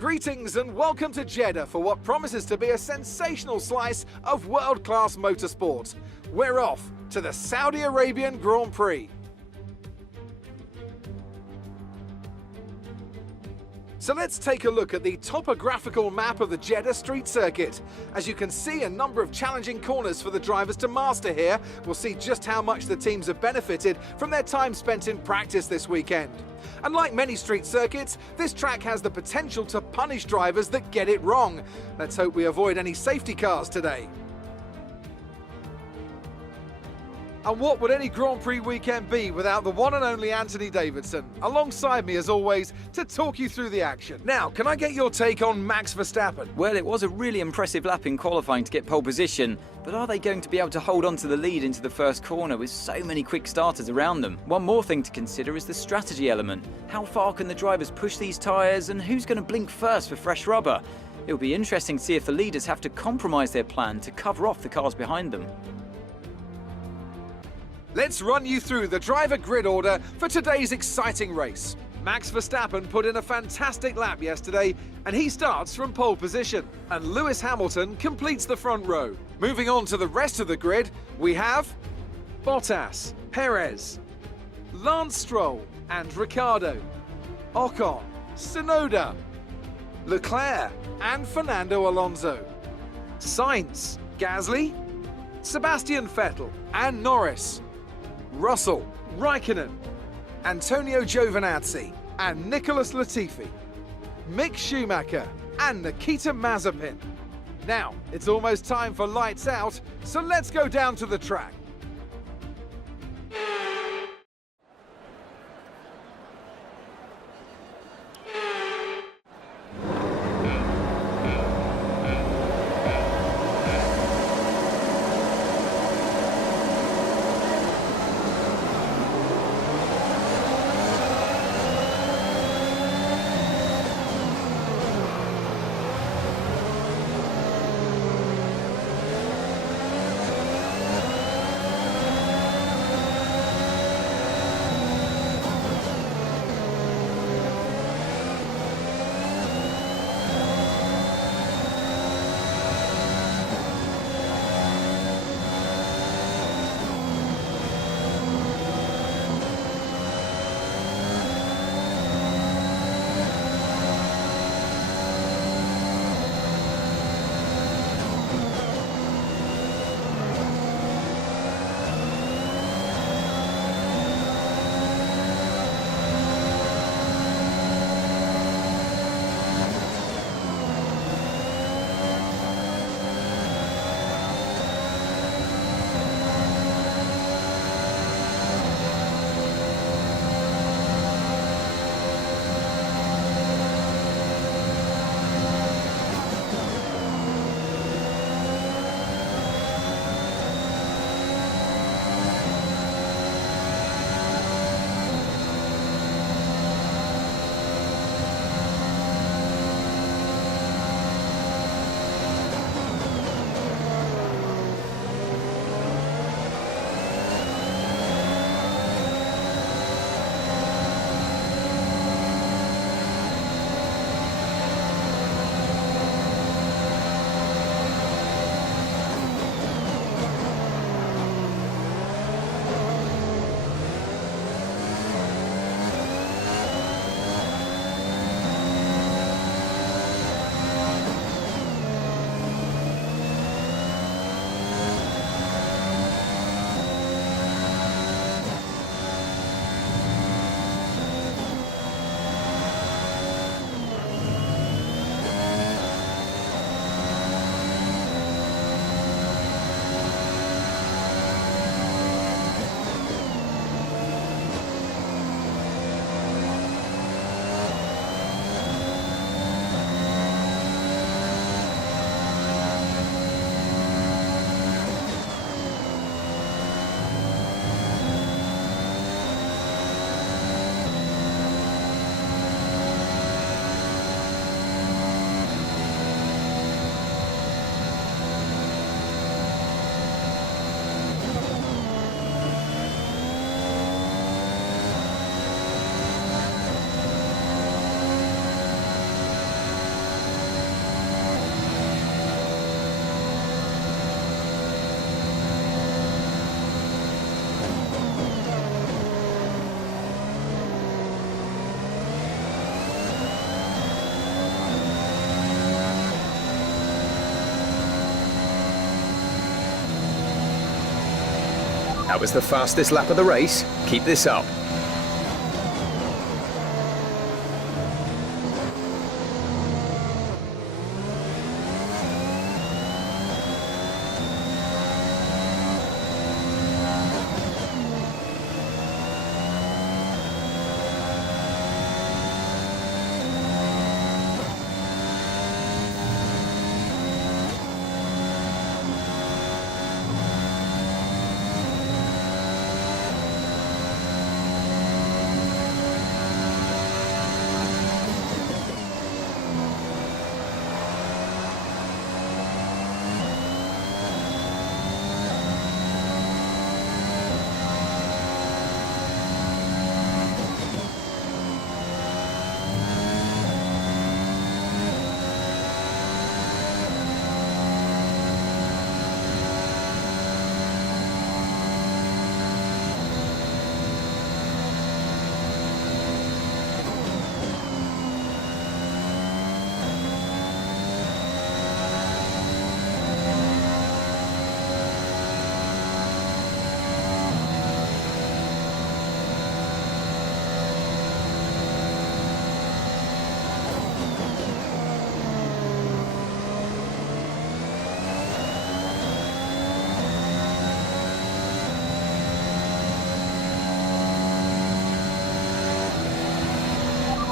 Greetings and welcome to Jeddah for what promises to be a sensational slice of world-class motorsport. We're off to the Saudi Arabian Grand Prix. So let's take a look at the topographical map of the Jeddah street circuit. As you can see, a number of challenging corners for the drivers to master here. We'll see just how much the teams have benefited from their time spent in practice this weekend. And like many street circuits, this track has the potential to punish drivers that get it wrong. Let's hope we avoid any safety cars today. And what would any Grand Prix weekend be without the one and only Anthony Davidson, alongside me as always, to talk you through the action. Now, can I get your take on Max Verstappen? Well, it was a really impressive lap in qualifying to get pole position, but are they going to be able to hold on to the lead into the first corner with so many quick starters around them? One more thing to consider is the strategy element. How far can the drivers push these tyres, and who's going to blink first for fresh rubber? It'll be interesting to see if the leaders have to compromise their plan to cover off the cars behind them. Let's run you through the driver grid order for today's exciting race. Max Verstappen put in a fantastic lap yesterday, and he starts from pole position. And Lewis Hamilton completes the front row. Moving on to the rest of the grid, we have Bottas, Perez, Lance Stroll and Ricciardo, Ocon, Tsunoda, Leclerc and Fernando Alonso, Sainz, Gasly, Sebastian Vettel and Norris, Russell, Raikkonen, Antonio Giovinazzi and Nicholas Latifi, Mick Schumacher and Nikita Mazepin. Now, it's almost time for lights out, so let's go down to the track. That was the fastest lap of the race. Keep this up.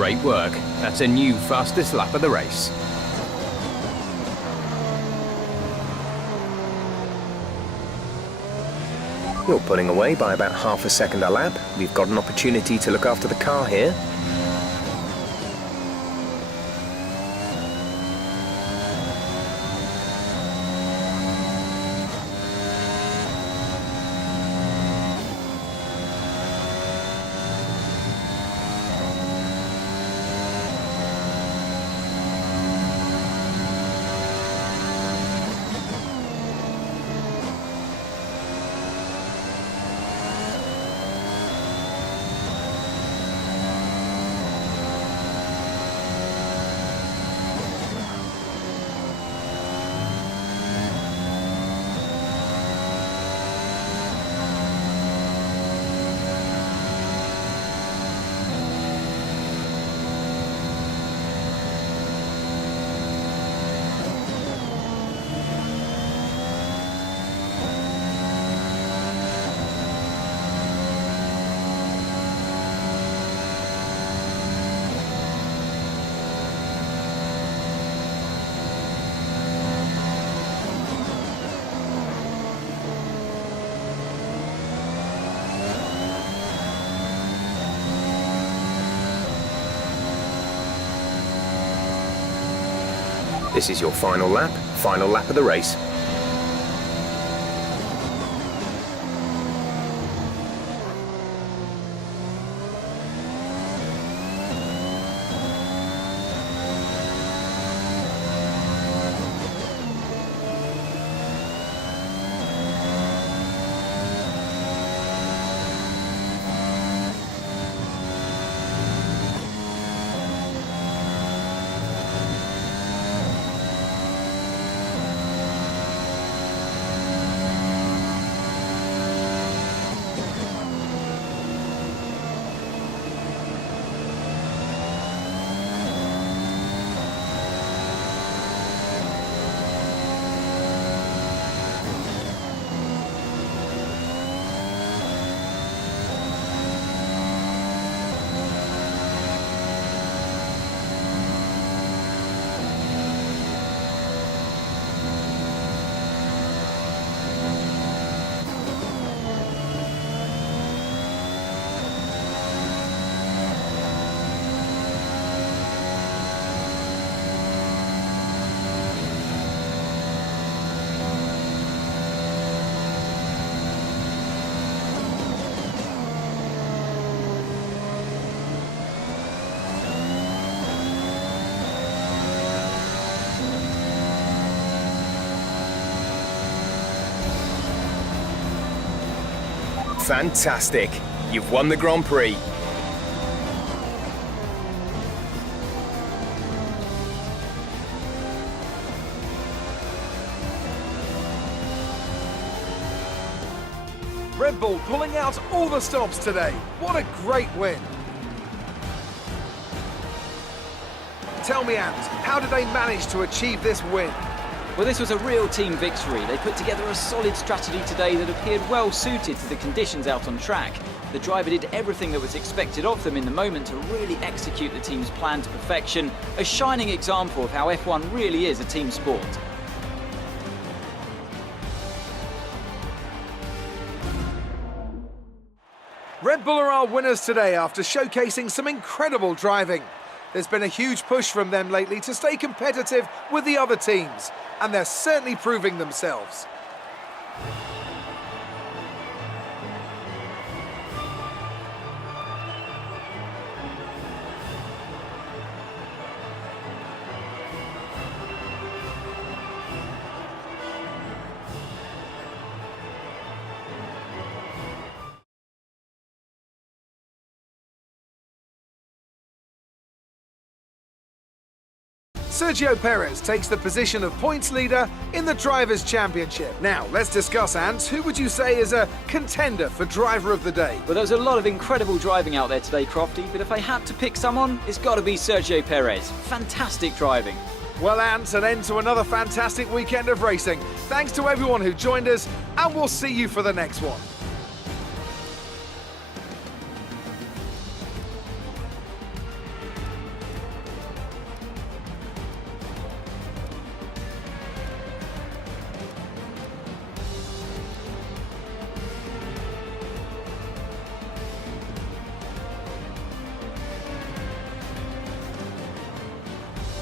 Great work. That's a new fastest lap of the race. You're pulling away by about half a second a lap. We've got an opportunity to look after the car here. This is your final lap of the race. Fantastic! You've won the Grand Prix. Red Bull pulling out all the stops today. What a great win. Tell me, Ant, how did they manage to achieve this win? Well, this was a real team victory. They put together a solid strategy today that appeared well suited to the conditions out on track. The driver did everything that was expected of them in the moment to really execute the team's plan to perfection, a shining example of how F1 really is a team sport. Red Bull are our winners today after showcasing some incredible driving. There's been a huge push from them lately to stay competitive with the other teams, and they're certainly proving themselves. Sergio Perez takes the position of points leader in the Drivers' Championship. Now, let's discuss, Ant. Who would you say is a contender for Driver of the Day? Well, there was a lot of incredible driving out there today, Crofty, but if I had to pick someone, it's got to be Sergio Perez. Fantastic driving. Well, Ant, an end to another fantastic weekend of racing. Thanks to everyone who joined us, and we'll see you for the next one.